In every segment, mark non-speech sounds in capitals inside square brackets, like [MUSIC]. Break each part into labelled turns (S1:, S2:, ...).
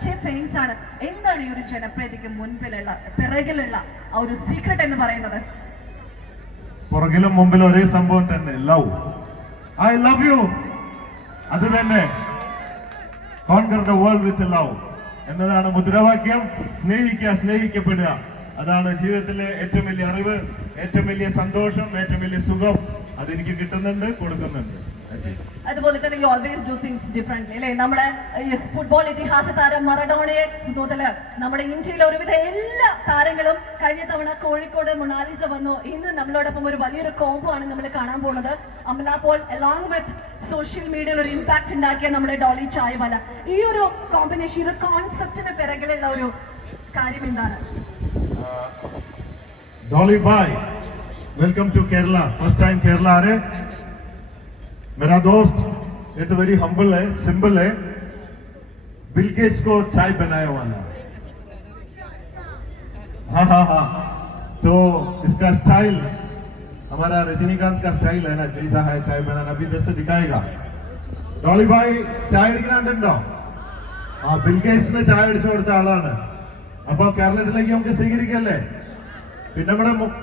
S1: പച്ച ഫെയിംസ് ആണ്. എന്താണ് ഈ ഒരു ജനപ്രീതിക്ക് മുൻപിലുള്ള പിറകിലുള്ള ആ ഒരു സീക്രട്ട് എന്ന് പറയുന്നത്?
S2: പുറകിലും മുമ്പിലും ഒരേ സംഭവം തന്നെ ലവ് ഐ ലവ് യു അത് തന്നെ. വേൾഡ് വിത്ത് ലവ് എന്നതാണ് മുദ്രാവാക്യം. സ്നേഹിക്കുക സ്നേഹിക്കപ്പെടുക. അതാണ് ജീവിതത്തിലെ ഏറ്റവും വലിയ അറിവ് ഏറ്റവും വലിയ സന്തോഷം ഏറ്റവും വലിയ സുഖം. അതെനിക്ക് കിട്ടുന്നുണ്ട് കൊടുക്കുന്നുണ്ട്.
S1: അതുപോലെ തന്നെ you always do things different അല്ലേ? നമ്മുടെ ഫുട്ബോൾ ഇതിഹാസ താരം മറഡോണയെ മുതൽ നമ്മുടെ ഇന്ത്യയിലെ ഒരുവിധ എല്ലാ താരങ്ങളും കഴിഞ്ഞ തവണ കോഴിക്കോട് മൊണാലിസ വന്നു. ഇന്ന് നമ്മളോടൊപ്പം ഒരു വലിയൊരു കോംബോ ആണ് നമ്മൾ കാണാൻ പോകുന്നത്. Amala Paul along with social മീഡിയയിൽ ഒരു ഇമ്പാക്ട് ഉണ്ടാക്കിയ നമ്മുടെ ഡോളി ചായ്വല. ഈ ഒരു കോമ്പിനേഷൻ ഈ ഒരു കോൺസെപ്റ്റിന് പിറകിലുള്ള ഒരു കാര്യം എന്താണ്?
S2: Dolly bye welcome to Kerala first time Kerala ആരെ? मेरा दोस्त ये तो वेरी हम्बल है सिंबल है बिल गेट्स को चाय बनाया वाला हाँ हाँ हाँ तो इसका स्टाइल हमारा रजनीकांत का स्टाइल है ना जैसा है चाय बनाना अभी इधर से दिखाएगा ഡോളി ഭായ് ചായ അടിക്കുന്നുണ്ടോ ആ ബിൽ ഗേറ്റ്സിന് ചായ അടിച്ചു കൊടുത്ത ആളാണ് അപ്പൊ കേരളത്തിലേക്ക് നമുക്ക് സ്വീകരിക്കല്ലേ പിന്നെ നമ്മുടെ മു-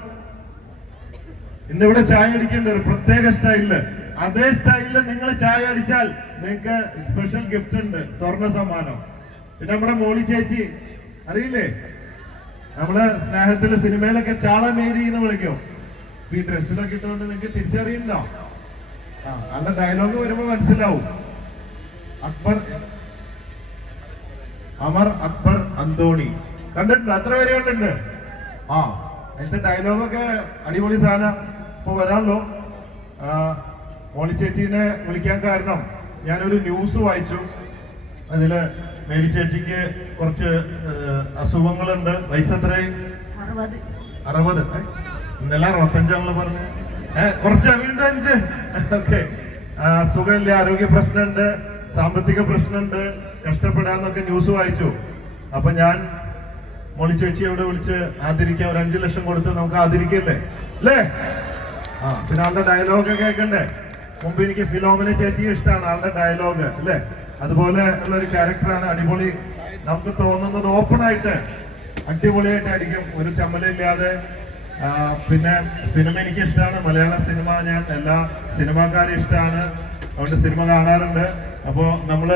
S2: ഇന്നിവിടെ ചായ അടിക്കേണ്ട ഒരു പ്രത്യേക സ്റ്റൈലില് അതേ സ്റ്റൈലിൽ നിങ്ങൾ ചായ അടിച്ചാൽ നിങ്ങൾക്ക് സ്പെഷ്യൽ ഗിഫ്റ്റ് ഉണ്ട് സ്വർണ സമ്മാനം. പിന്നെ നമ്മുടെ മോളി ചേച്ചി അറിയില്ലേ? നമ്മൾ സ്നേഹത്തിൽ സിനിമയിലൊക്കെ ചാളമേരി എന്ന് വിളിക്കും. ഈ ഡ്രസ്സിലൊക്കെ ഇട്ടുകൊണ്ട് നിങ്ങൾക്ക് തിരിച്ചറിയുന്നുണ്ടോ ആ നല്ല ഡയലോഗ് വരുമ്പോ മനസ്സിലാവും. അക്ബർ അമർ അക്ബർ അന്തോണി. കണ്ടിട്ടുണ്ട്? അത്ര പേര് കണ്ടിട്ടുണ്ട്. ആ അതിന്റെ ഡയലോഗൊക്കെ അടിപൊളി സാധനം. ഇപ്പൊ ആ, മോളി ചേച്ചീനെ വിളിക്കാൻ കാരണം ഞാനൊരു ന്യൂസ് വായിച്ചു. അതിൽ മേരി ചേച്ചിക്ക് കുറച്ച് അസുഖങ്ങളുണ്ട്. വയസ്സ് എത്രയായി?
S1: അറുപത്?
S2: ഇന്നലെ അറുപത്തഞ്ചാണല്ലോ പറഞ്ഞു. ഏഹ് കുറച്ച് വീണ്ടും അഞ്ച്. ഓക്കെ. സുഖമില്ല ആരോഗ്യ പ്രശ്നമുണ്ട് സാമ്പത്തിക പ്രശ്നമുണ്ട് കഷ്ടപ്പെടാന്നൊക്കെ ന്യൂസ് വായിച്ചു. അപ്പൊ ഞാൻ മോളി ചേച്ചി അവിടെ വിളിച്ച് ആദരിക്കാം. ഒരു അഞ്ചു ലക്ഷം കൊടുത്ത് നമുക്ക് ആദരിക്കല്ലേ? അല്ലേ? ആ പിന്നെ ആളുടെ ഡയലോഗ് കേൾക്കണ്ടേ? മുമ്പ് എനിക്ക് ഫിലോമിന ചേച്ചിയെ ഇഷ്ടമാണ് ആളുടെ ഡയലോഗ് അല്ലേ? അതുപോലെ ഉള്ള ഒരു ക്യാരക്ടറാണ് അടിപൊളി. നമുക്ക് തോന്നുന്നത് ഓപ്പൺ ആയിട്ട് അടിപൊളിയായിട്ട് അടിക്കും. ഒരു ചമ്മലില്ലാതെ പിന്നെ സിനിമ എനിക്ക് ഇഷ്ടമാണ് മലയാള സിനിമ ഞാൻ എല്ലാ സിനിമാക്കാരും ഇഷ്ടമാണ് അതുകൊണ്ട് സിനിമ കാണാറുണ്ട്. അപ്പോ നമ്മൾ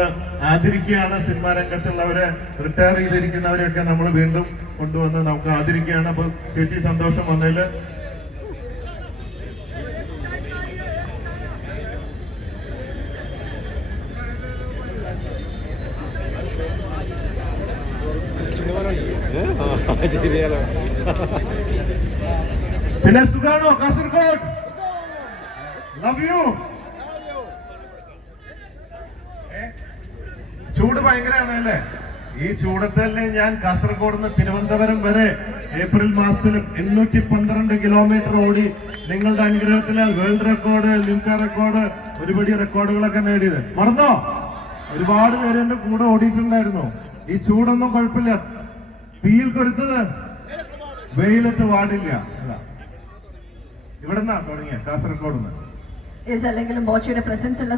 S2: ആദരിക്കുകയാണ് സിനിമാ രംഗത്തുള്ളവരെ റിട്ടയർ ചെയ്തിരിക്കുന്നവരെയൊക്കെ നമ്മൾ വീണ്ടും കൊണ്ടുവന്ന് നമുക്ക് ആദരിക്കുകയാണ്. അപ്പൊ ചേച്ചി സന്തോഷം
S3: വന്നതിൽ [LAUGHS]
S2: പിന്നെ സുഖാണോ? കാസർഗോഡ്? ലവ് യു ചൂട് ഭയങ്കരമാണ് അല്ലേ? ഈ ചൂടത്തല്ലേ ഞാൻ കാസർഗോഡ് നിന്ന് തിരുവനന്തപുരം വരെ ഏപ്രിൽ മാസത്തിലും എണ്ണൂറ്റി പന്ത്രണ്ട് കിലോമീറ്റർ ഓടി നിങ്ങളുടെ അനുഗ്രഹത്തിൽ വേൾഡ് റെക്കോർഡ് ലിംക റെക്കോർഡ് ഒരുപടി റെക്കോർഡുകളൊക്കെ നേടിയത്. മറന്നോ? ഒരുപാട് പേര് എന്റെ കൂടെ ഓടിയിട്ടുണ്ടായിരുന്നു. ഈ ചൂടൊന്നും കുഴപ്പമില്ല. തീയിൽ കൊരുത്തത്? വെയിലത്ത് പാടില്ല ഇവിടുന്നാ തുടങ്ങിയ കാസർഗോഡ് നിന്ന്
S1: യെസ് അല്ലെങ്കിലും ബോച്ചയുടെ പ്രസൻസ് ഉള്ള